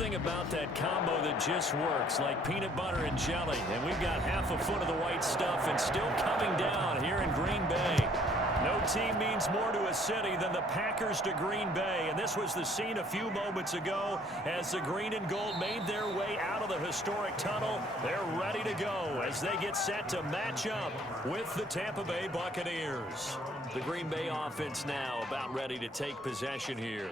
something about that combo that just works, like peanut butter and jelly. And we've got half a foot of the white stuff and still coming down here in Green Bay. No team means more to a city than the Packers to Green Bay. And this was the scene a few moments ago as the green and gold made their way out of the historic tunnel. They're ready to go as they get set to match up with the Tampa Bay Buccaneers. The Green Bay offense now about ready to take possession here.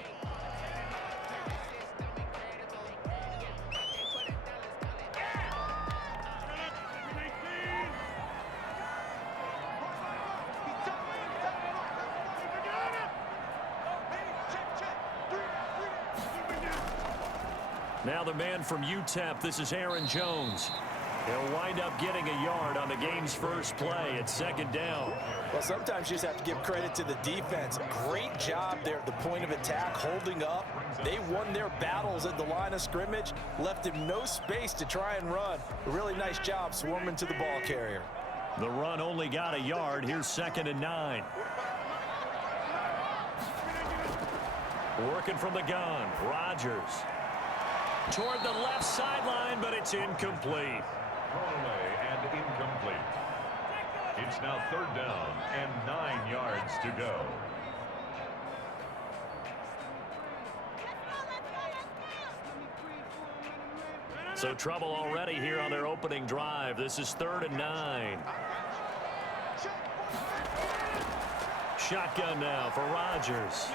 Now the man from UTEP, this is Aaron Jones. He'll wind up getting a yard on the game's first play at second down. Well, sometimes you just have to give credit to the defense. Great job there at the point of attack, holding up. They won their battles at the line of scrimmage, left him no space to try and run. A really nice job swarming to the ball carrier. The run only got a yard. Here's 2nd and 9. Working from the gun, Rodgers. Toward the left sideline, but it's incomplete. Thrown away and incomplete. It's now 3rd down and 9 yards to go. So trouble already here on their opening drive. This is 3rd and 9. Shotgun now for Rodgers.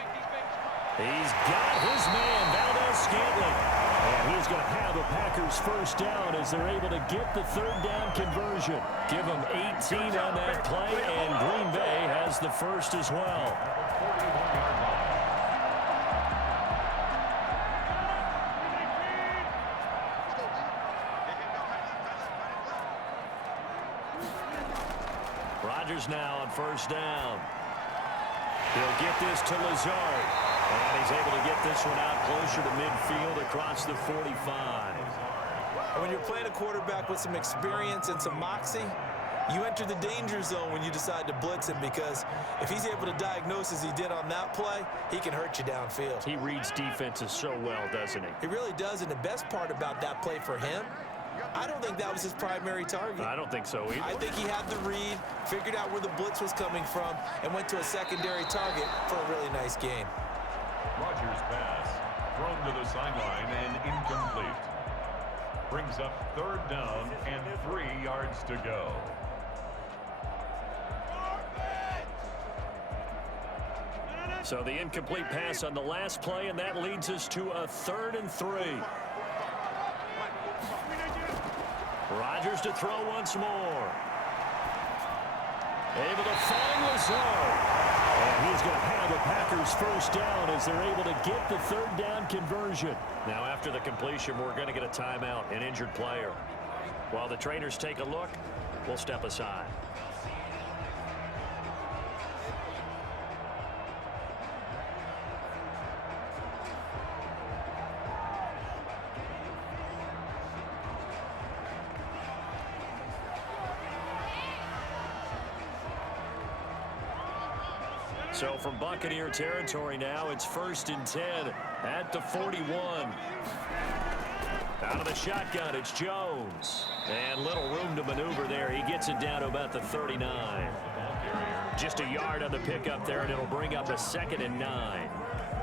He's got his man, Valdez-Scantling. And he's going to have the Packers first down as they're able to get the 3rd down conversion. Give them 18 on that play, and Green Bay has the first as well. Rodgers now on 1st down. He'll get this to Lazard. And he's able to get this one out closer to midfield across the 45. When you're playing a quarterback with some experience and some moxie, you enter the danger zone when you decide to blitz him, because if he's able to diagnose as he did on that play, he can hurt you downfield. He reads defenses so well, doesn't he? He really does, and the best part about that play for him, I don't think that was his primary target. I don't think so either. I think he had the read, figured out where the blitz was coming from, and went to a secondary target for a really nice game. Rodgers' pass thrown to the sideline and incomplete. Brings up 3rd down and 3 yards to go. So the incomplete pass on the last play, and that leads us to a 3rd and 3. Rodgers to throw once more. Able to find Lazard. And he's going to have the Packers first down as they're able to get the 3rd down conversion. Now after the completion, we're going to get a timeout, an injured player. While the trainers take a look, we'll step aside. So from Buccaneer territory now, it's 1st and 10 at the 41. Out of the shotgun, it's Jones. And little room to maneuver there. He gets it down to about the 39. Just a yard on the pickup there, and it'll bring up a 2nd and 9.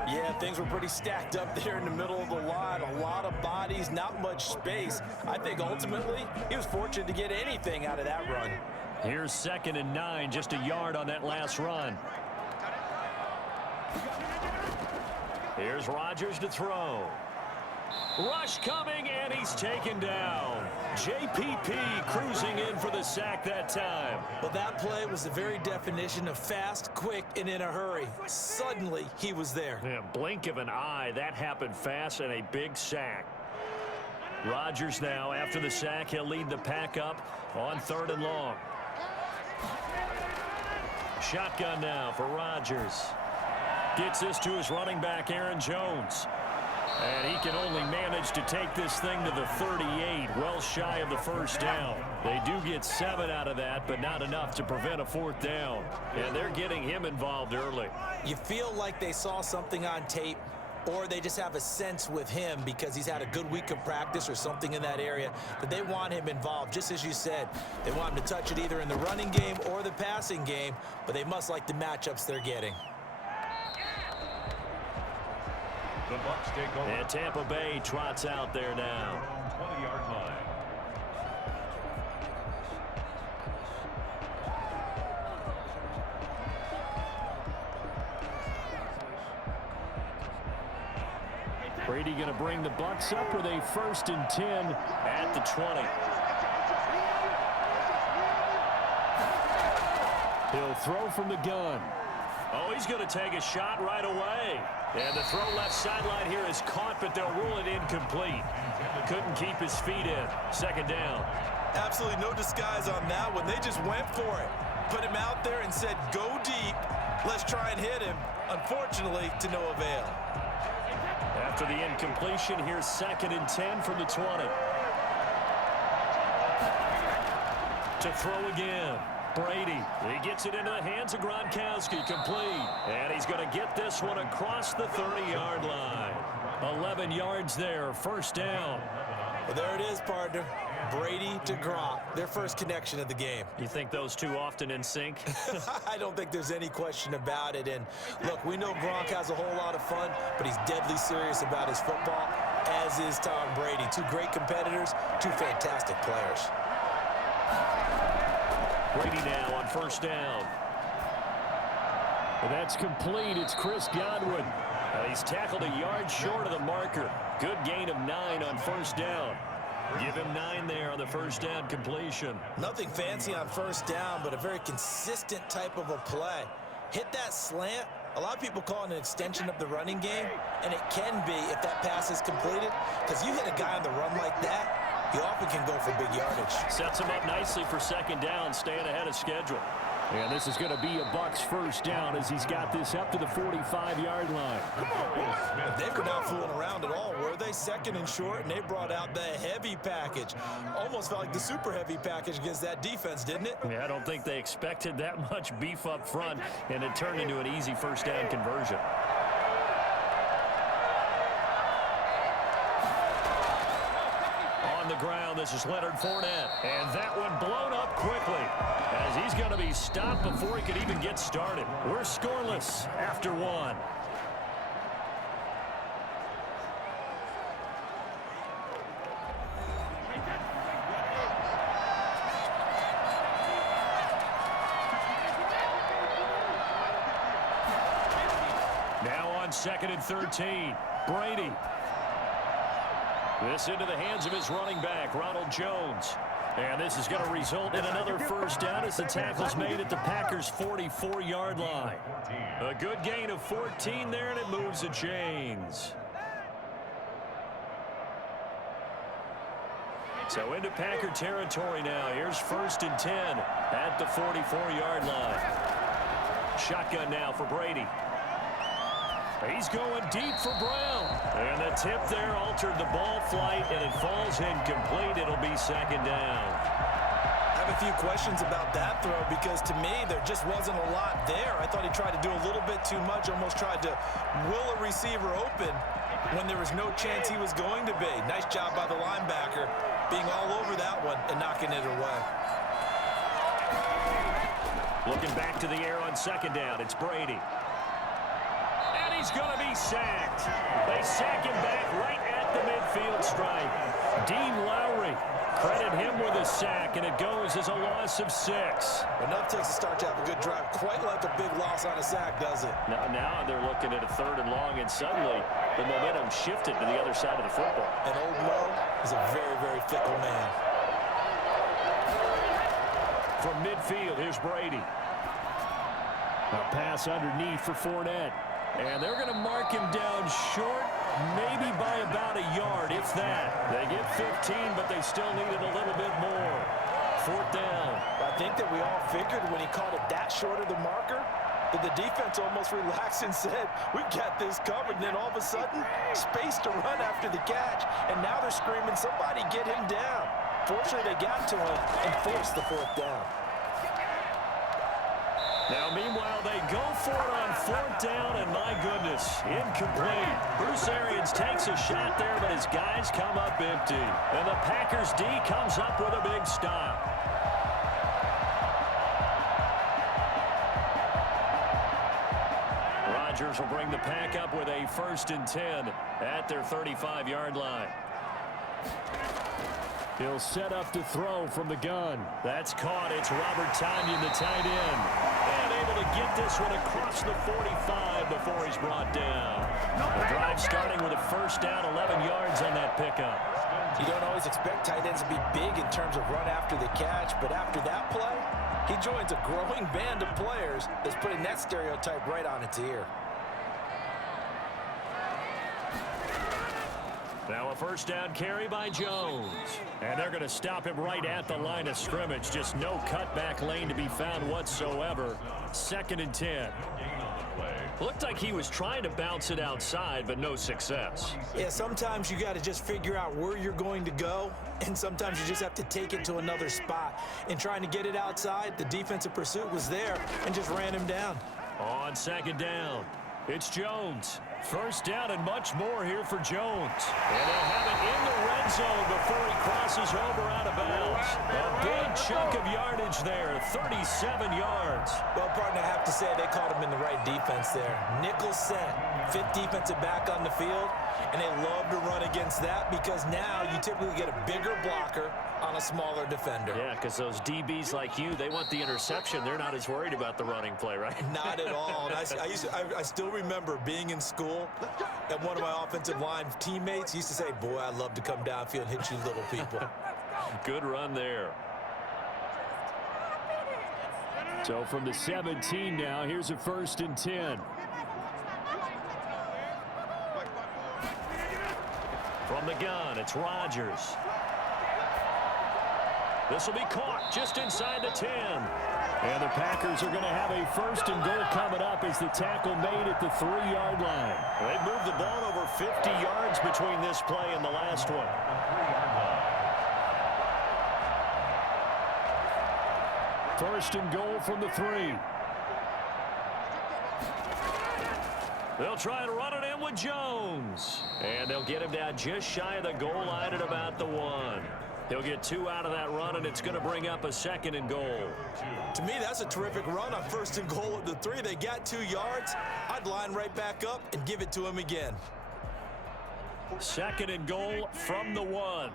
Yeah, things were pretty stacked up there in the middle of the line. A lot of bodies, not much space. I think ultimately he was fortunate to get anything out of that run. Here's 2nd and 9, just a yard on that last run. Here's Rodgers to throw. Rush coming, and he's taken down. JPP cruising in for the sack that time. Well, that play was the very definition of fast, quick, and in a hurry. Suddenly, he was there. Yeah, blink of an eye, that happened fast, and a big sack. Rodgers now, after the sack, he'll lead the pack up on 3rd and long. Shotgun now for Rodgers. Gets this to his running back, Aaron Jones. And he can only manage to take this thing to the 38, well shy of the first down. They do get 7 out of that, but not enough to prevent a 4th down. And they're getting him involved early. You feel like they saw something on tape, or they just have a sense with him because he's had a good week of practice or something in that area that they want him involved. Just as you said, they want him to touch it either in the running game or the passing game, but they must like the matchups they're getting. The Bucs take over. And Tampa Bay trots out there now. 20-yard line. Brady going to bring the Bucs up with a 1st and 10 at the 20. He'll throw from the gun. Oh, he's going to take a shot right away. And the throw left sideline here is caught, but they'll rule it incomplete. Couldn't keep his feet in. 2nd down. Absolutely no disguise on that one. They just went for it. Put him out there and said, go deep. Let's try and hit him. Unfortunately, to no avail. After the incompletion, here's 2nd and 10 from the 20. To throw again. Brady, he gets it into the hands of Gronkowski, complete. And he's going to get this one across the 30-yard line. 11 yards there, 1st down. Well, there it is, partner. Brady to Gronk, their first connection of the game. You think those two often in sync? I don't think there's any question about it. And look, we know Gronk has a whole lot of fun, but he's deadly serious about his football, as is Tom Brady. Two great competitors, two fantastic players. Brady now on 1st down. And that's complete. It's Chris Godwin. He's tackled a yard short of the marker. Good gain of 9 on 1st down. Give him 9 there on the 1st down completion. Nothing fancy on 1st down, but a very consistent type of a play. Hit that slant. A lot of people call it an extension of the running game, and it can be if that pass is completed, because you hit a guy on the run like that, he often can go for big yardage. Sets him up nicely for 2nd down, staying ahead of schedule. And this is going to be a Bucs 1st down as he's got this up to the 45-yard line. They were not fooling around at all, were they? 2nd and short, and they brought out the heavy package. Almost felt like the super heavy package against that defense, didn't it? Yeah, I don't think they expected that much beef up front, and it turned into an easy 1st down conversion. On the ground, this is Leonard Fournette, and that one blown up quickly as he's going to be stopped before he could even get started. We're scoreless after 1. Now on 2nd and 13, Brady. This into the hands of his running back, Ronald Jones. And this is going to result in another 1st down as the tackle's made at the Packers' 44-yard line. A good gain of 14 there, and it moves the chains. So into Packer territory now. Here's 1st and 10 at the 44-yard line. Shotgun now for Brady. He's going deep for Brown. And the tip there altered the ball flight, and it falls incomplete. It'll be 2nd down. I have a few questions about that throw because, to me, there just wasn't a lot there. I thought he tried to do a little bit too much, almost tried to will a receiver open when there was no chance he was going to be. Nice job by the linebacker being all over that one and knocking it away. Looking back to the air on 2nd down, it's Brady. He's going to be sacked. They sack him back right at the midfield stripe. Dean Lowry, credit him with a sack, and it goes as a loss of 6. Enough takes a start to have a good drive. Quite like a big loss on a sack, does it? Now they're looking at a 3rd and long, and suddenly the momentum shifted to the other side of the football. And old Mo is a very, very fickle man. From midfield, here's Brady. A pass underneath for Fournette. And they're going to mark him down short, maybe by about a yard, if that. They get 15, but they still needed a little bit more. 4th down. I think that we all figured when he called it that short of the marker, that the defense almost relaxed and said, we've got this covered. And then all of a sudden, space to run after the catch. And now they're screaming, somebody get him down. Fortunately, they got to him and forced the 4th down. Now, meanwhile, they go for it on fourth down, and my goodness, incomplete. Bruce Arians takes a shot there, but his guys come up empty. And the Packers D comes up with a big stop. Rodgers will bring the Pack up with a 1st and 10 at their 35-yard line. He'll set up to throw from the gun. That's caught. It's Robert Tonyan, the tight end. And able to get this one across the 45 before he's brought down. The drive starting with a 1st down, 11 yards on that pickup. You don't always expect tight ends to be big in terms of run after the catch, but after that play, he joins a growing band of players that's putting that stereotype right on its ear. Now a 1st down carry by Jones. And they're going to stop him right at the line of scrimmage. Just no cutback lane to be found whatsoever. 2nd and 10. Looked like he was trying to bounce it outside, but no success. Yeah, sometimes you got to just figure out where you're going to go, and sometimes you just have to take it to another spot. In trying to get it outside, the defensive pursuit was there and just ran him down. On 2nd down, it's Jones. 1st down and much more here for Jones. And they'll have it in the red zone before he crosses over out of bounds. A big chunk of yardage there, 37 yards. Well, partner, I have to say they caught him in the right defense there. Nickel set, 5th defensive back on the field, and they love to run against that because now you typically get a bigger blocker on a smaller defender. Yeah, because those DBs like you, they want the interception. They're not as worried about the running play, right? Not at all. And I still remember being in school, and one of my offensive line teammates used to say, boy, I'd love to come downfield and hit you little people. Good run there. So from the 17 now, here's a 1st and 10. From the gun, it's Rodgers. This will be caught just inside the 10. And the Packers are going to have a 1st and goal coming up as the tackle made at the 3-yard line. They've moved the ball over 50 yards between this play and the last one. 1st and goal from the 3. They'll try and run it in with Jones. And they'll get him down just shy of the goal line at about the 1. He'll get 2 out of that run, and it's going to bring up a 2nd and goal. To me, that's a terrific run on 1st and goal at the 3. They got 2 yards. I'd line right back up and give it to him again. 2nd and goal from the 1.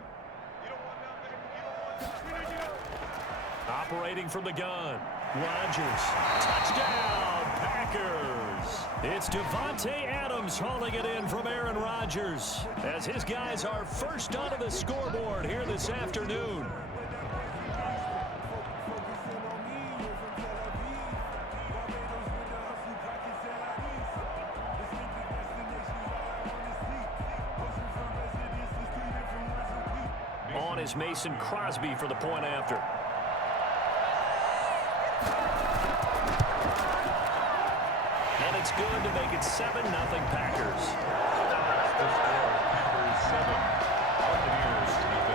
Operating from the gun. Rodgers. Touchdown, Packers. It's Devontae Adams hauling it in from Aaron Rodgers as his guys are first onto the scoreboard here this afternoon. On is Mason Crosby for the point after. And it's good to make it 7-0 Packers. The score, Packers 7, Buccaneers nothing.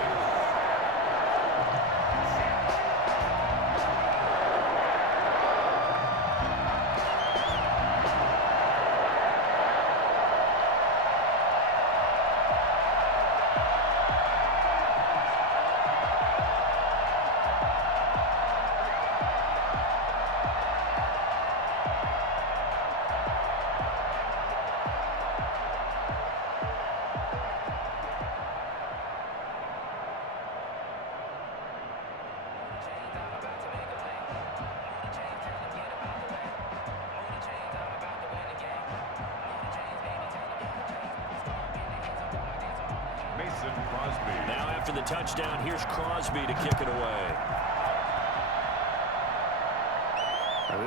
Now after the touchdown, here's Crosby to kick it away.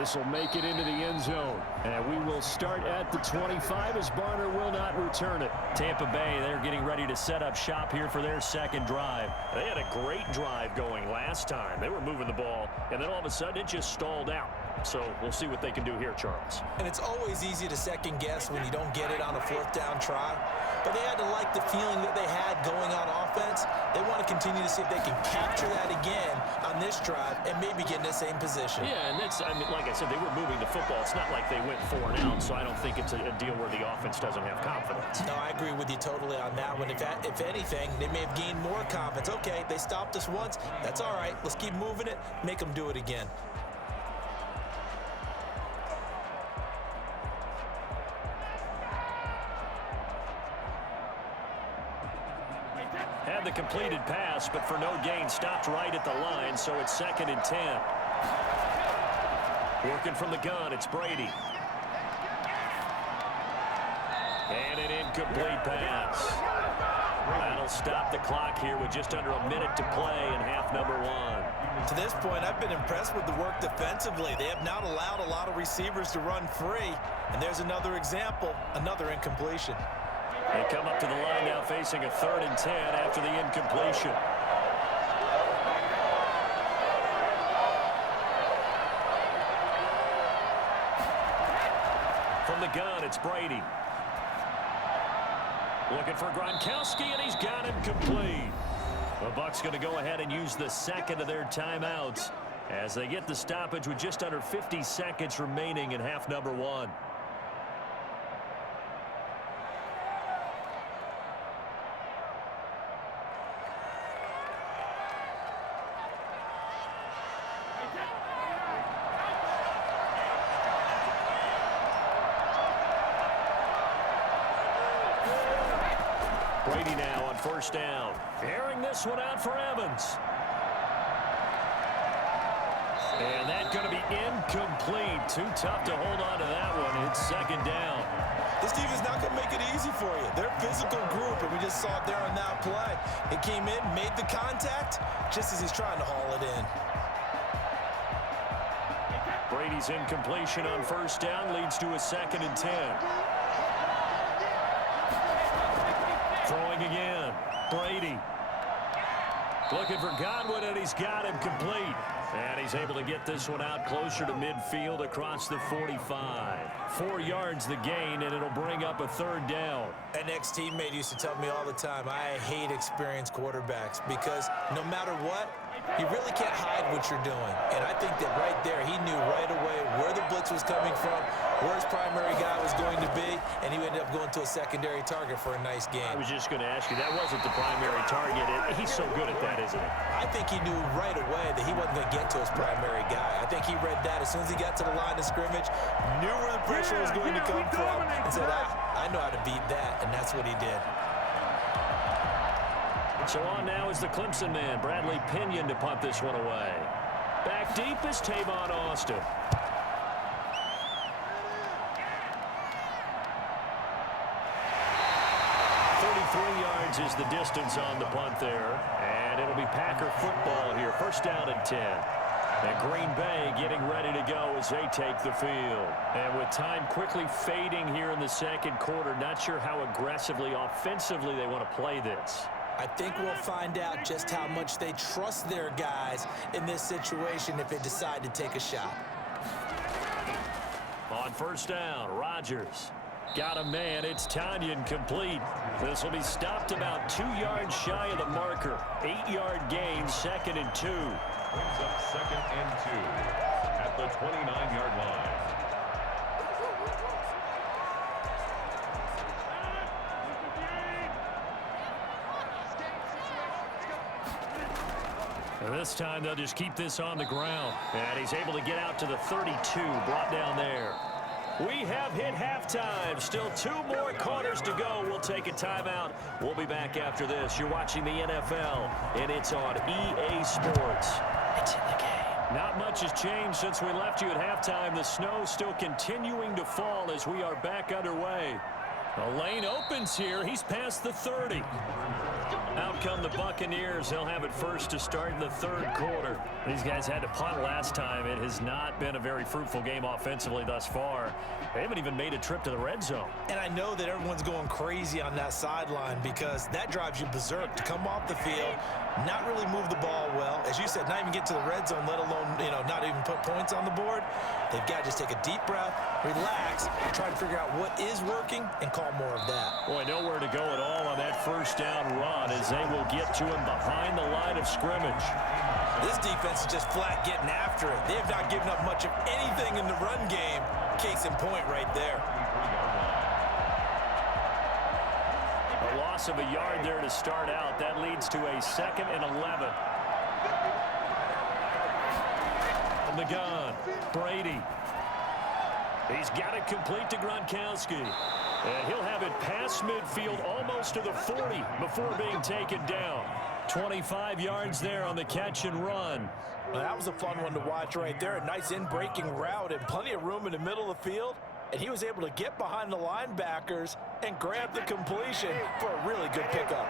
This will make it into the end zone. And we will start at the 25 as Barner will not return it. Tampa Bay, they're getting ready to set up shop here for their second drive. They had a great drive going last time. They were moving the ball, and then all of a sudden it just stalled out. So we'll see what they can do here, Charles. And it's always easy to second guess when you don't get it on a 4th down try. But they had to like the feeling that they had going on offense. They wanted to continue to see if they can capture that again on this drive and maybe get in the same position. Yeah, and that's, I mean, like I said, they were moving the football. It's not like they went 4 and out, so I don't think it's a deal where the offense doesn't have confidence. No, I agree with you totally on that one. If anything, they may have gained more confidence. Okay, they stopped us once. That's all right. Let's keep moving it. Make them do it again. Had the completed pass, but for no gain, stopped right at the line, so it's 2nd and 10. Working from the gun, it's Brady. And an incomplete pass. That'll stop the clock here with just under a minute to play in half number 1. To this point, I've been impressed with the work defensively. They have not allowed a lot of receivers to run free. And there's another example, another incompletion. They come up to the line now facing a 3rd and 10 after the incompletion. From the gun, it's Brady. Looking for Gronkowski, and he's got him complete. The Bucs going to go ahead and use the second of their timeouts as they get the stoppage with just under 50 seconds remaining in half number 1. Brady now on 1st down. Airing this one out for Evans. And that's going to be incomplete. Too tough to hold on to that one. It's 2nd down. This team is not going to make it easy for you. They're a physical group, and we just saw it there on that play. It came in, made the contact, just as he's trying to haul it in. Brady's incompletion on 1st down leads to a 2nd and 10. Throwing again. Brady. Looking for Godwin, and he's got him complete. And he's able to get this one out closer to midfield across the 45. 4 yards the gain, and it'll bring up a 3rd down. An ex-teammate used to tell me all the time, I hate experienced quarterbacks because no matter what, you really can't hide what you're doing. And I think that right there, he knew right away where the blitz was coming from, where his primary guy was going to be, and he ended up going to a secondary target for a nice game. I was just going to ask you, that wasn't the primary target. He's so good at that, isn't he? I think he knew right away that he wasn't going to get to his primary guy. I think he read that as soon as he got to the line of scrimmage, knew where the pressure was going to come from, and said, I know how to beat that, and that's what he did. So on now is the Clemson man, Bradley Pinion, to punt this one away. Back deep is Tavon Austin. 33 yards is the distance on the punt there. And it'll be Packer football here. 1st down and 10. And Green Bay getting ready to go as they take the field. And with time quickly fading here in the 2nd quarter, not sure how aggressively, offensively they want to play this. I think we'll find out just how much they trust their guys in this situation if they decide to take a shot. On 1st down, Rodgers. Got a man. It's Tanyan complete. This will be stopped about 2 yards shy of the marker. 8-yard gain, 2nd and 2. Brings up 2nd and 2 at the 29-yard line. This time they'll just keep this on the ground. And he's able to get out to the 32, brought down there. We have hit halftime. Still 2 more quarters to go. We'll take a timeout. We'll be back after this. You're watching the NFL, and it's on EA Sports. It's in the game. Not much has changed since we left you at halftime. The snow still continuing to fall as we are back underway. The lane opens here. He's past the 30. Out come the Buccaneers. They'll have it first to start in the 3rd quarter. These guys had to punt last time. It has not been a very fruitful game offensively thus far. They haven't even made a trip to the red zone. And I know that everyone's going crazy on that sideline because that drives you berserk to come off the field, not really move the ball well. As you said, not even get to the red zone, let alone, not even put points on the board. They've got to just take a deep breath, relax, try to figure out what is working, and call more of that. Boy, nowhere to go at all on that first down run as they will get to him behind the line of scrimmage. This defense is just flat getting after it. They have not given up much of anything in the run game. Case in point right there. A loss of a yard there to start out. That leads to a 2nd and 11. From the gun, Brady. He's got it complete to Gronkowski. And he'll have it past midfield almost to the 40 before being taken down. 25 yards there on the catch and run. Well, that was a fun one to watch right there. A nice in-breaking route and plenty of room in the middle of the field. And he was able to get behind the linebackers and grab the completion for a really good pickup.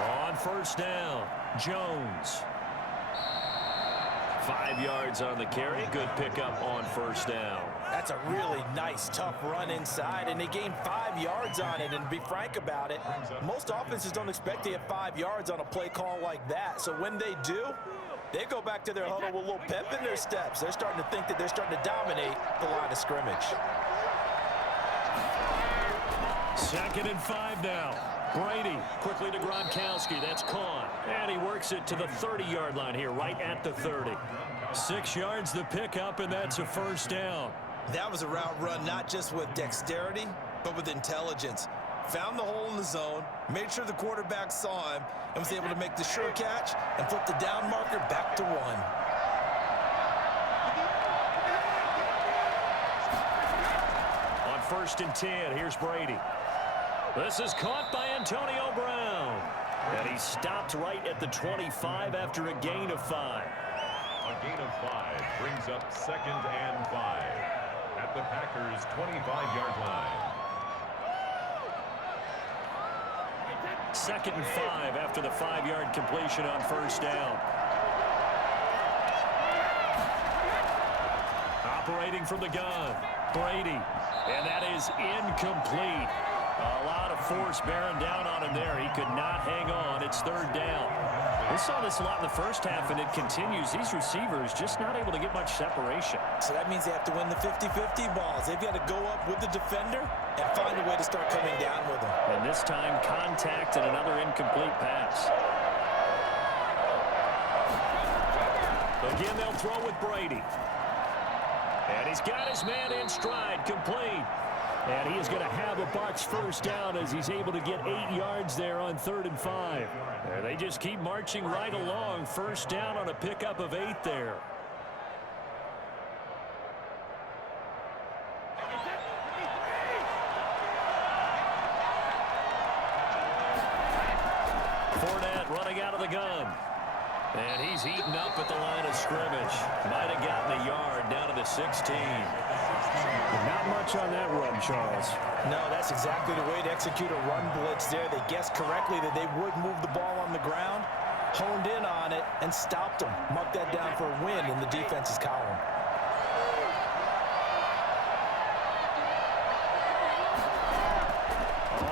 On first down, Jones. 5 yards on the carry. Good pickup on first down. That's a really nice, tough run inside, and they gained 5 yards on it. And to be frank about it, most offenses don't expect to get 5 yards on a play call like that. So when they do, they go back to their huddle with a little pep in their steps. They're starting to think that they're starting to dominate the line of scrimmage. 2nd and 5 now. Brady quickly to Gronkowski. That's caught. And he works it to the 30-yard line here, right at the 30. 6 yards the pickup, and that's a first down. That was a route run not just with dexterity, but with intelligence. Found the hole in the zone, made sure the quarterback saw him, and was able to make the sure catch and flip the down marker back to 1. On 1st and 10, here's Brady. This is caught by Antonio Brown. And he stopped right at the 25 after a gain of 5. A gain of 5 brings up 2nd and 5 at the Packers' 25-yard line. 2nd and 5 after the 5-yard completion on first down. Operating from the gun, Brady. And that is incomplete. A lot of force bearing down on him there. He could not hang on. It's 3rd down. We saw this a lot in the first half, and it continues. These receivers just not able to get much separation. So that means they have to win the 50-50 balls. They've got to go up with the defender and find a way to start coming down with them. And this time, contact and another incomplete pass. Again, they'll throw with Brady. And he's got his man in stride, complete. And he is going to have a Bucs first down as he's able to get 8 yards there on 3rd and 5. And they just keep marching right along. First down on a pickup of 8 there. Fournette running out of the gun. And he's eaten up at the line of scrimmage. Might have gotten a yard down to the 16. Not much on that run, Charles. No, that's exactly the way to execute a run blitz there. They guessed correctly that they would move the ball on the ground, honed in on it, and stopped them. Mark that down for a win in the defense's column.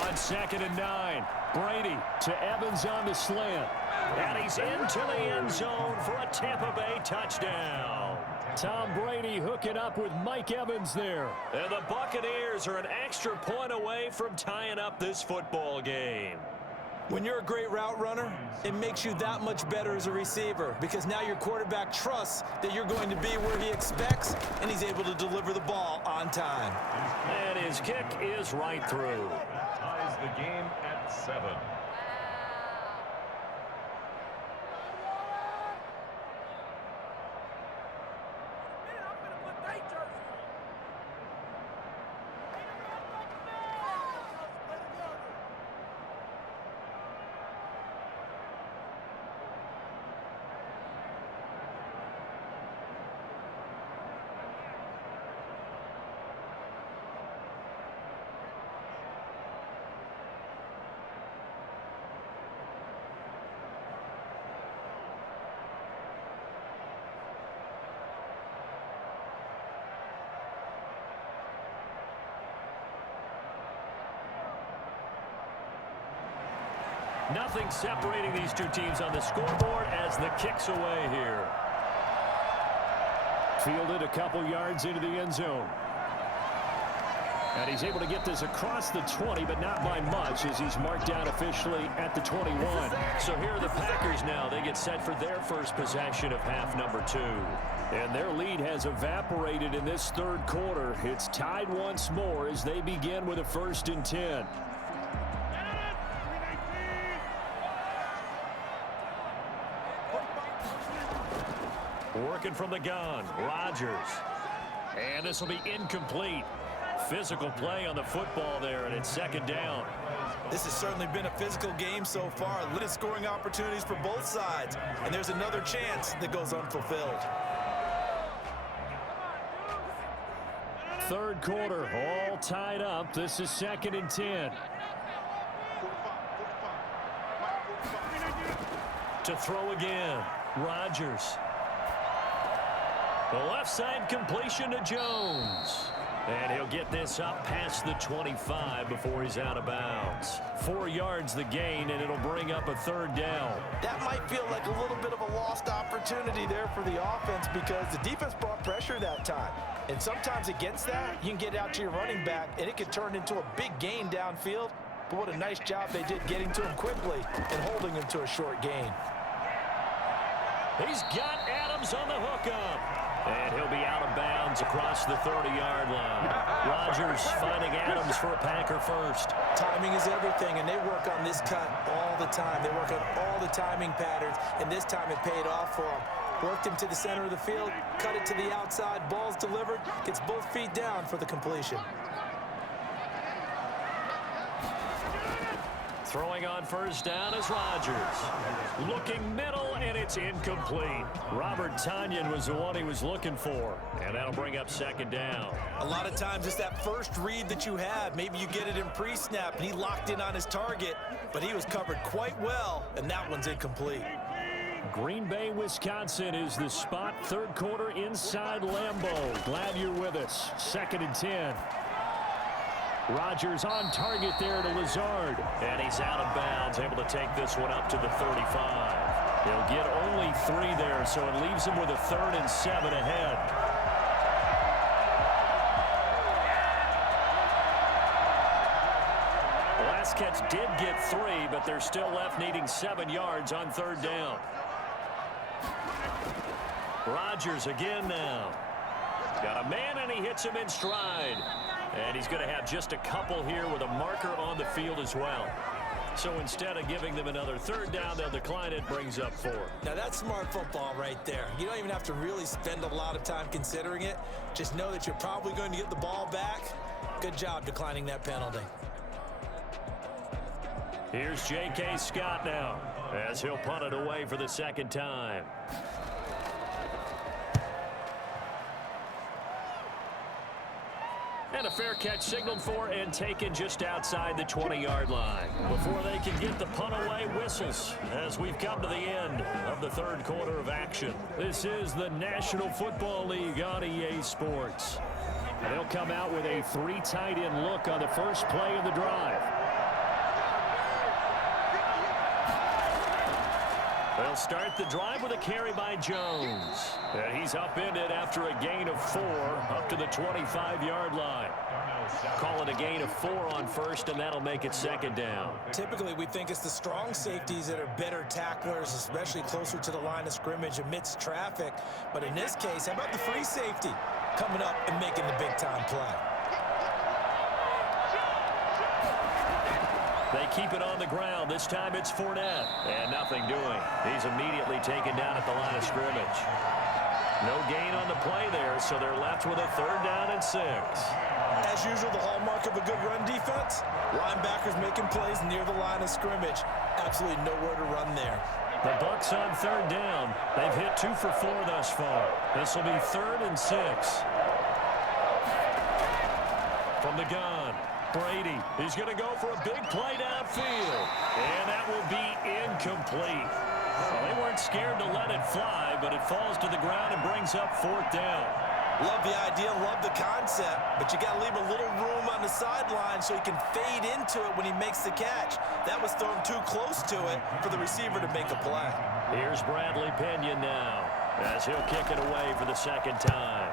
On 2nd and 9, Brady to Evans on the slant. And he's into the end zone for a Tampa Bay touchdown. Tom Brady hooking up with Mike Evans there. And the Buccaneers are an extra point away from tying up this football game. When you're a great route runner, it makes you that much better as a receiver because now your quarterback trusts that you're going to be where he expects, and he's able to deliver the ball on time. And his kick is right through. Ties the game at 7. Nothing separating these two teams on the scoreboard as the kick's away here. Fielded a couple yards into the end zone. And he's able to get this across the 20, but not by much, as he's marked down officially at the 21. So here are the Packers now. They get set for their first possession of half number 2. And their lead has evaporated in this third quarter. It's tied once more as they begin with a 1st and 10. Working from the gun, Rodgers. And this will be incomplete. Physical play on the football there, and it's 2nd down. This has certainly been a physical game so far. Limited scoring opportunities for both sides. And there's another chance that goes unfulfilled. Third quarter, all tied up. This is 2nd and 10. To throw again, Rodgers. The left side completion to Jones. And he'll get this up past the 25 before he's out of bounds. 4 yards the gain, and it'll bring up a 3rd down. That might feel like a little bit of a lost opportunity there for the offense because the defense brought pressure that time. And sometimes against that, you can get out to your running back, and it could turn into a big gain downfield. But what a nice job they did getting to him quickly and holding him to a short gain. He's got Adams on the hookup. And he'll be out of bounds across the 30-yard line. Rodgers finding Adams for a Packer first. Timing is everything, and they work on this cut all the time. They work on all the timing patterns, and this time it paid off for him. Worked him to the center of the field, cut it to the outside, ball's delivered, gets both feet down for the completion. Throwing on 1st down is Rodgers. Looking middle, and it's incomplete. Robert Tonyan was the one he was looking for, and that'll bring up 2nd down. A lot of times it's that first read that you have. Maybe you get it in pre-snap, and he locked in on his target, but he was covered quite well, and that one's incomplete. Green Bay, Wisconsin is the spot. Third quarter inside Lambeau. Glad you're with us. 2nd and 10. Rodgers on target there to Lazard. And he's out of bounds, able to take this one up to the 35. He'll get only 3 there, so it leaves him with a 3rd and 7 ahead. The last catch did get 3, but they're still left needing 7 yards on 3rd down. Rodgers again now. Got a man, and he hits him in stride. And he's going to have just a couple here with a marker on the field as well. So instead of giving them another 3rd down, they'll decline it, brings up 4. Now that's smart football right there. You don't even have to really spend a lot of time considering it. Just know that you're probably going to get the ball back. Good job declining that penalty. Here's J.K. Scott now as he'll punt it away for the 2nd time. And a fair catch signaled for and taken just outside the 20-yard line. Before they can get the punt away, whistles as we've come to the end of the 3rd quarter of action. This is the National Football League on EA Sports. And they'll come out with a 3 tight end look on the first play of the drive. They'll start the drive with a carry by Jones. And he's upended after a gain of 4 up to the 25-yard line. Call it a gain of 4 on 1st, and that'll make it 2nd down. Typically, we think it's the strong safeties that are better tacklers, especially closer to the line of scrimmage amidst traffic. But in this case, how about the free safety coming up and making the big-time play? They keep it on the ground. This time it's Fournette. And nothing doing. He's immediately taken down at the line of scrimmage. No gain on the play there, so they're left with a 3rd down and 6. As usual, the hallmark of a good run defense, linebackers making plays near the line of scrimmage. Absolutely nowhere to run there. The Bucs on 3rd down. They've hit 2 for 4 thus far. This will be 3rd and 6. From the gun, Brady. He's going to go for a big play downfield. And that will be incomplete. Well, they weren't scared to let it fly, but it falls to the ground and brings up 4th down. Love the idea, love the concept, but you got to leave a little room on the sideline so he can fade into it when he makes the catch. That was thrown too close to it for the receiver to make a play. Here's Bradley Pinion now as he'll kick it away for the second time.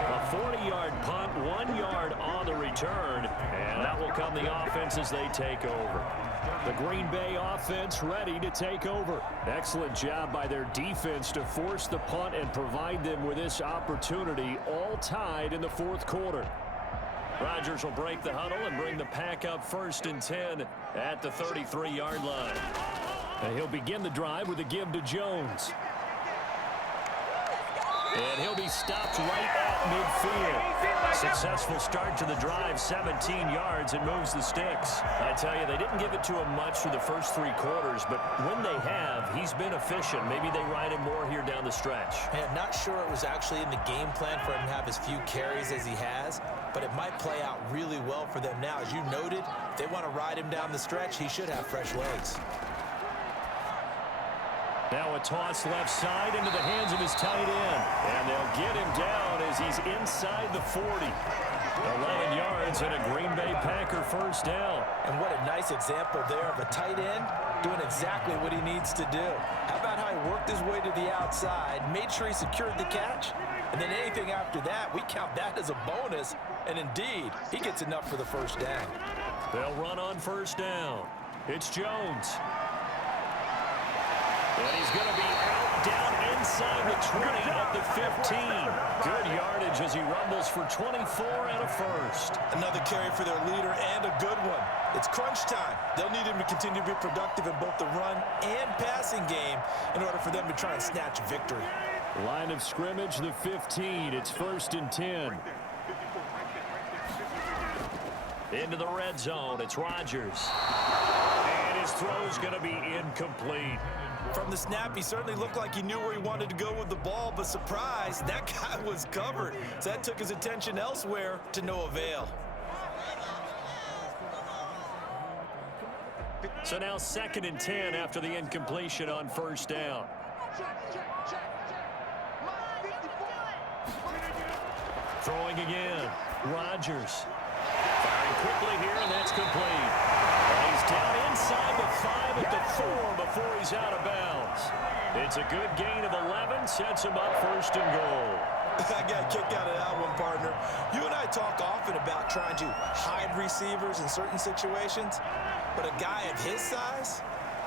A 40-yard punt, 1 yard on the return, and that will come the offense as they take over. The Green Bay offense ready to take over. Excellent job by their defense to force the punt and provide them with this opportunity, all tied in the fourth quarter. Rodgers will break the huddle and bring the pack up 1st and 10 at the 33-yard line. And he'll begin the drive with a give to Jones. And he'll be stopped right at midfield. Successful start to the drive, 17 yards, and moves the sticks. I tell you, they didn't give it to him much through the first 3 quarters, but when they have, he's been efficient. Maybe they ride him more here down the stretch. Man, not sure it was actually in the game plan for him to have as few carries as he has, but it might play out really well for them now. As you noted, if they want to ride him down the stretch, he should have fresh legs. Now a toss left side into the hands of his tight end. And they'll get him down as he's inside the 40. 11 yards and a Green Bay Packer first down. And what a nice example there of a tight end doing exactly what he needs to do. How about how he worked his way to the outside, made sure he secured the catch, and then anything after that, we count that as a bonus. And indeed, he gets enough for the first down. They'll run on first down. It's Jones. And he's going to be out down inside the 20 at the 15. Good yardage as he rumbles for 24 and a first. Another carry for their leader and a good one. It's crunch time. They'll need him to continue to be productive in both the run and passing game in order for them to try and snatch victory. Line of scrimmage, the 15. It's 1st and 10. Into the red zone, it's Rodgers. And his throw's going to be incomplete. From the snap, he certainly looked like he knew where he wanted to go with the ball, but surprise, that guy was covered. So that took his attention elsewhere to no avail. So now 2nd and 10 after the incompletion on first down. Throwing again, Rodgers. Firing quickly here, and that's complete. And he's down inside the 5 at the 4 before he's out of bounds. It's a good gain of 11, sets him up 1st and goal. I got a kick out of that one, partner. You and I talk often about trying to hide receivers in certain situations, but a guy of his size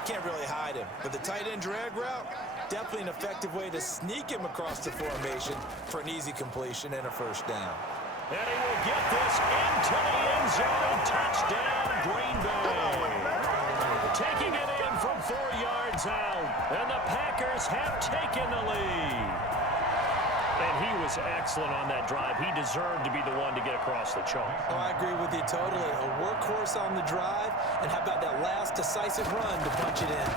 can't really hide him. But the tight end drag route, definitely an effective way to sneak him across the formation for an easy completion and a first down. And he will get this into the end zone. Touchdown, Green Bay. Taking it in from 4 yards out. And the Packers have taken the lead. And he was excellent on that drive. He deserved to be the one to get across the chalk. Oh, I agree with you totally. A workhorse on the drive. And how about that last decisive run to punch it in?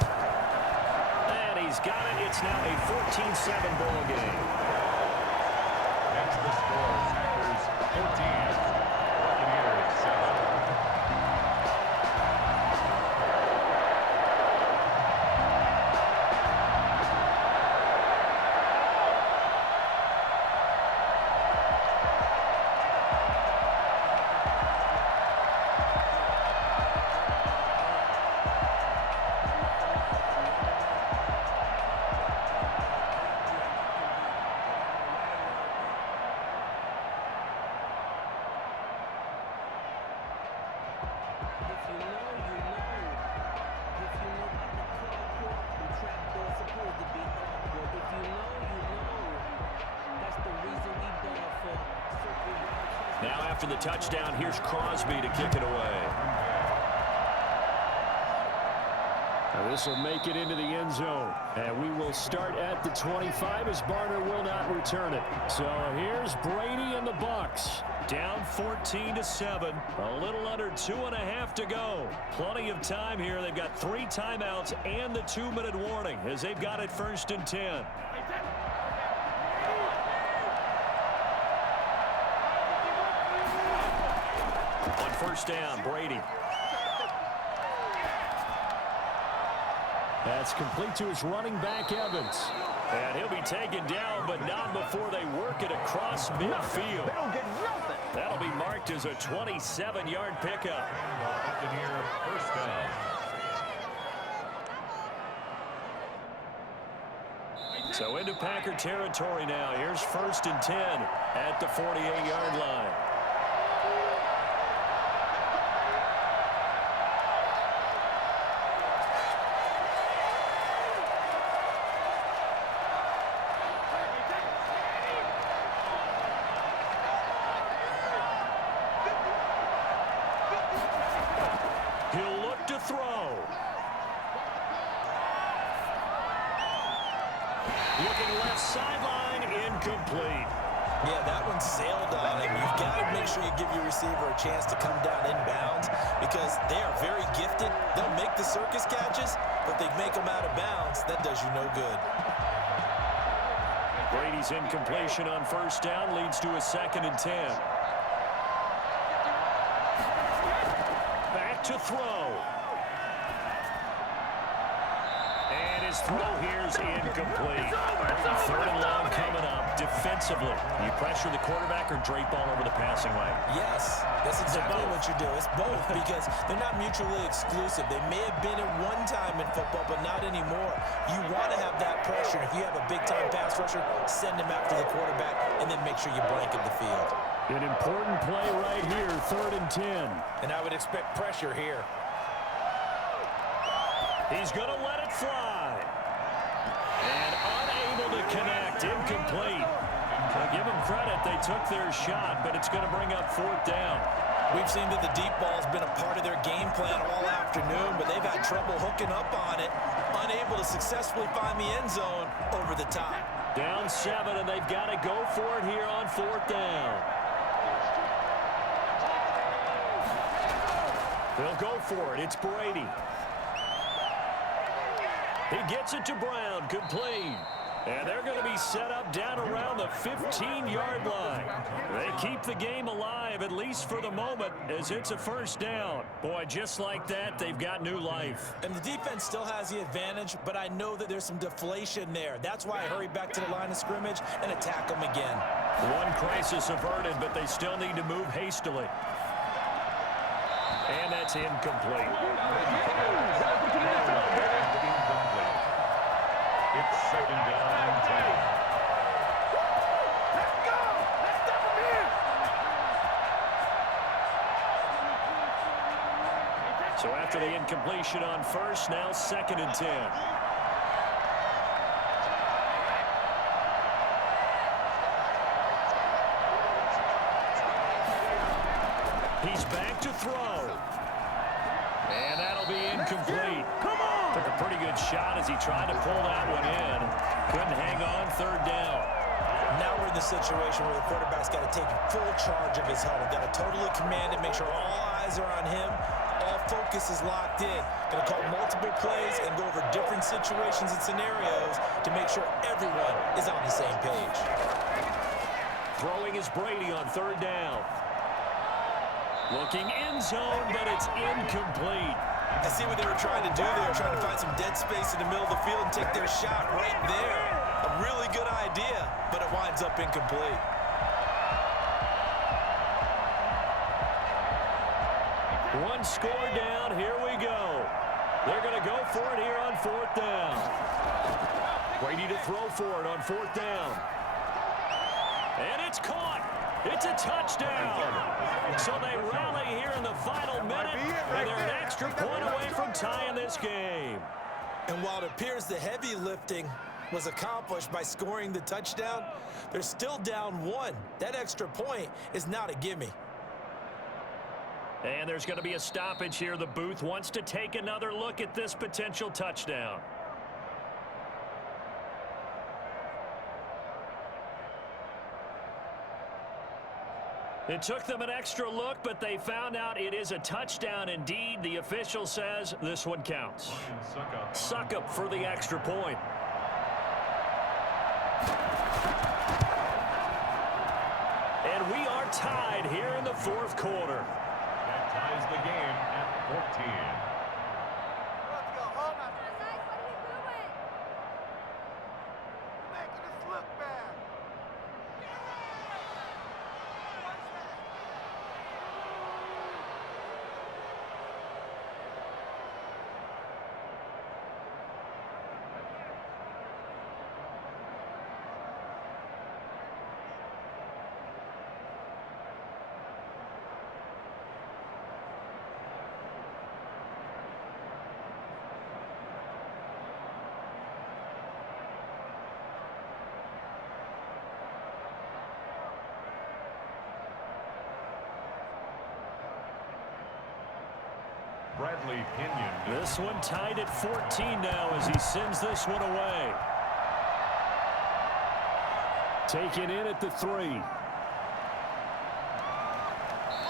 And he's got it. It's now a 14-7 ball game. That's the score. Packers 14, Buccaneers 7. Now after the touchdown, here's Crosby to kick it away. Now this will make it into the end zone. And we will start at the 25 as Barner will not return it. So here's Brady and the Bucs. Down 14-7. A little under 2.5 to go. Plenty of time here. They've got 3 timeouts and the 2-minute warning as they've got it 1st and 10. On first down, Brady. That's complete to his running back, Evans. And he'll be taken down, but not before they work it across midfield. They don't get nothing. That'll be marked as a 27-yard pickup. Buccaneer first down. So into Packer territory now. Here's 1st and 10 at the 48-yard line. He'll look to throw. Looking left sideline, incomplete. Yeah, that one sailed on him. You've got to make sure you give your receiver a chance to come down inbounds because they are very gifted. They'll make the circus catches, but they make them out of bounds. That does you no good. Brady's incompletion on 1st down leads to a 2nd and 10. Back to throw. And his throw here's incomplete. 3rd and long coming up. Defensively, you pressure the quarterback or drape all over the passing lane? Yes, that's exactly what you do. It's both because they're not mutually exclusive. They may have been at one time in football, but not anymore. You want to have that pressure. If you have a big-time pass rusher, send him after the quarterback, and then make sure you blanket the field. An important play right here, 3rd and 10. And I would expect pressure here. He's going to let it fly. And unable to connect, incomplete. I'll give them credit, they took their shot, but it's going to bring up 4th down. We've seen that the deep ball's been a part of their game plan all afternoon, but they've had trouble hooking up on it, unable to successfully find the end zone over the top. Down 7, and they've got to go for it here on 4th down. They'll go for it. It's Brady. He gets it to Brown, complete. And they're going to be set up down around the 15-yard line. They keep the game alive, at least for the moment, as it's a 1st down. Boy, just like that, they've got new life. And the defense still has the advantage, but I know that there's some deflation there. That's why I hurry back to the line of scrimmage and attack them again. One crisis averted, but they still need to move hastily. And that's incomplete. It's 2nd down and 10. Let's go! Let's stop him here! So after the incompletion on 1st, now 2nd and 10. He's back to throw. And that'll be incomplete. Come on! Took a pretty good shot as he tried to pull that one in. Couldn't hang on, 3rd down. Now we're in the situation where the quarterback's got to take full charge of his huddle. Got to totally command it, make sure all eyes are on him. All focus is locked in. Going to call multiple plays and go over different situations and scenarios to make sure everyone is on the same page. Throwing is Brady on 3rd down. Looking end zone, but it's incomplete. I see what they were trying to do. They were trying to find some dead space in the middle of the field and take their shot right there. A really good idea, but it winds up incomplete. One score down. Here we go. They're going to go for it here on 4th down. Brady to throw for it on 4th down. And it's caught. It's a touchdown. So they rally here in the final minute, and they're an extra point away from tying this game. And while it appears the heavy lifting was accomplished by scoring the touchdown, they're still down 1. That extra point is not a gimme. And there's going to be a stoppage here. The booth wants to take another look at this potential touchdown. It took them an extra look, but they found out it is a touchdown indeed. The official says this one counts. Suck up for the extra point. And we are tied here in the 4th quarter. That ties the game at 14. Bradley Pinion. This one tied at 14 now as he sends this one away. Taken in at the 3.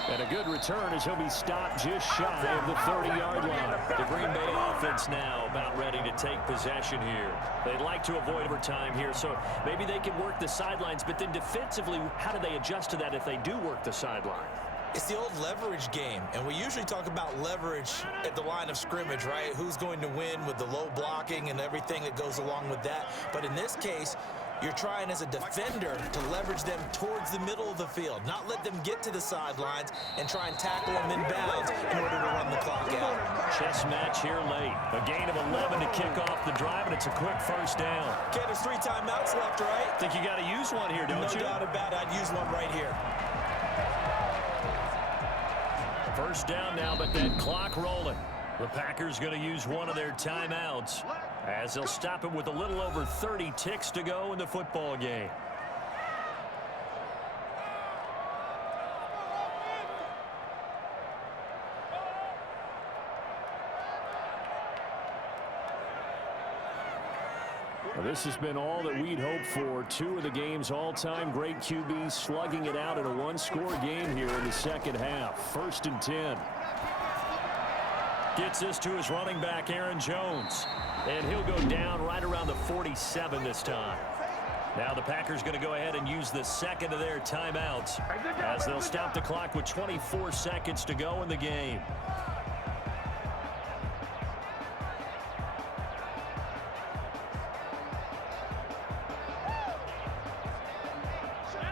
And a good return as he'll be stopped just shy of the 30-yard line. The Green Bay offense now about ready to take possession here. They'd like to avoid overtime here, so maybe they can work the sidelines, but then defensively, how do they adjust to that if they do work the sideline? It's the old leverage game, and we usually talk about leverage at the line of scrimmage, right? Who's going to win with the low blocking and everything that goes along with that. But in this case, you're trying as a defender to leverage them towards the middle of the field, not let them get to the sidelines and try and tackle them in bounds in order to run the clock out. Chess match here late. A gain of 11 to kick off the drive, and it's a quick first down. Okay, there's 3 timeouts left, right? Think you got to use one here, don't you? No doubt about it. I'd use one right here. First down now, but that clock rolling. The Packers going to use one of their timeouts as they'll stop it with a little over 30 ticks to go in the football game. Well, this has been all that we'd hoped for. 2 of the game's all-time great QBs slugging it out in a one-score game here in the second half. 1st and 10. Gets this to his running back, Aaron Jones. And he'll go down right around the 47 this time. Now the Packers going to go ahead and use the second of their timeouts as they'll stop the clock with 24 seconds to go in the game.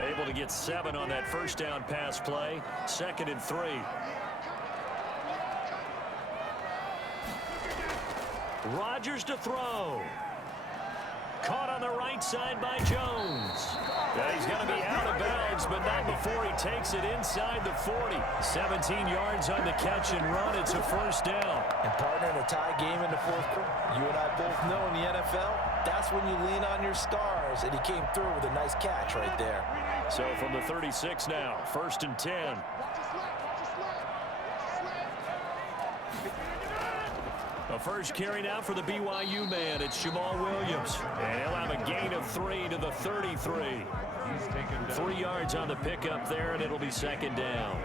Able to get 7 on that first down pass play. 2nd and 3. Rodgers to throw. Caught on the right side by Jones. Yeah, he's going to be out of bounds, but not before he takes it inside the 40. 17 yards on the catch and run. It's a first down. And partner, in a tie game in the 4th quarter, you and I both know in the NFL, that's when you lean on your stars, and he came through with a nice catch right there. So from the 36 now, 1st and 10. A first carry now for the BYU man. It's Jamal Williams. And he'll have a gain of 3 to the 33. 3 yards on the pickup there, and it'll be 2nd down.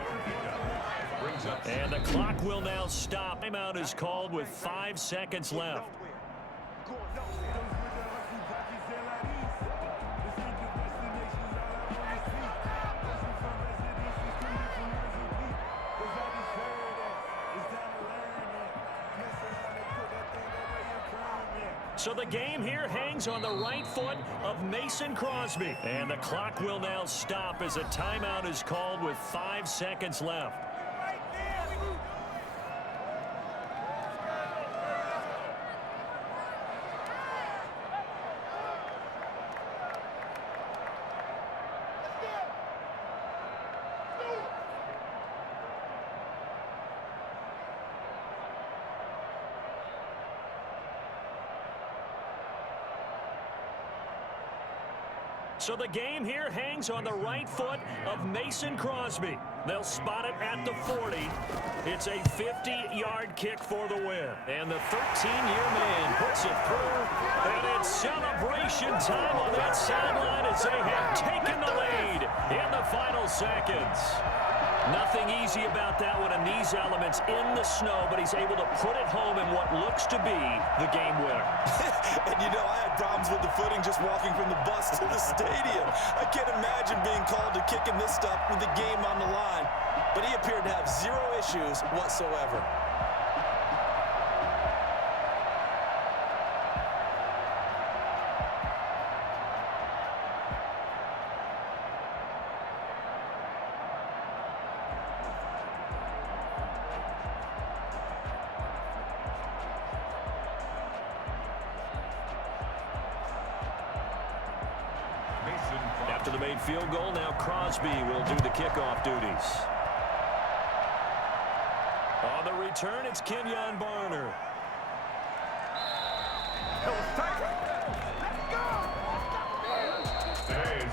And the clock will now stop. Timeout is called with 5 seconds left. So the game here hangs on the right foot of Mason Crosby. And the clock will now stop as a timeout is called with 5 seconds left. So the game here hangs on the right foot of Mason Crosby. They'll spot it at the 40. It's a 50-yard kick for the win. And the 13-year man puts it through. And it's celebration time on that sideline as they have taken the lead in the final seconds. Nothing easy about that one, and these elements in the snow, but he's able to put it home in what looks to be the game winner. And you know, I had problems with the footing just walking from the bus to the stadium. I can't imagine being called to kicking this stuff with the game on the line. But he appeared to have 0 issues whatsoever. After the made field goal, now Crosby will do the kickoff duties. On the return, it's Kenyon Barner.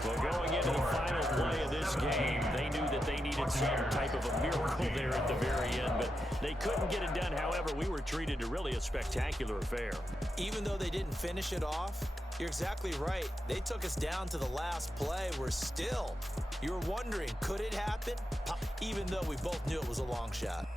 Well, going into the final play of this game, they knew that they needed some type of a miracle there at the very end, but They couldn't get it done. However, we were treated to really a spectacular affair. Even though they didn't finish it off, you're exactly right. They took us down to the last play. You're wondering, could it happen? Even though we both knew it was a long shot.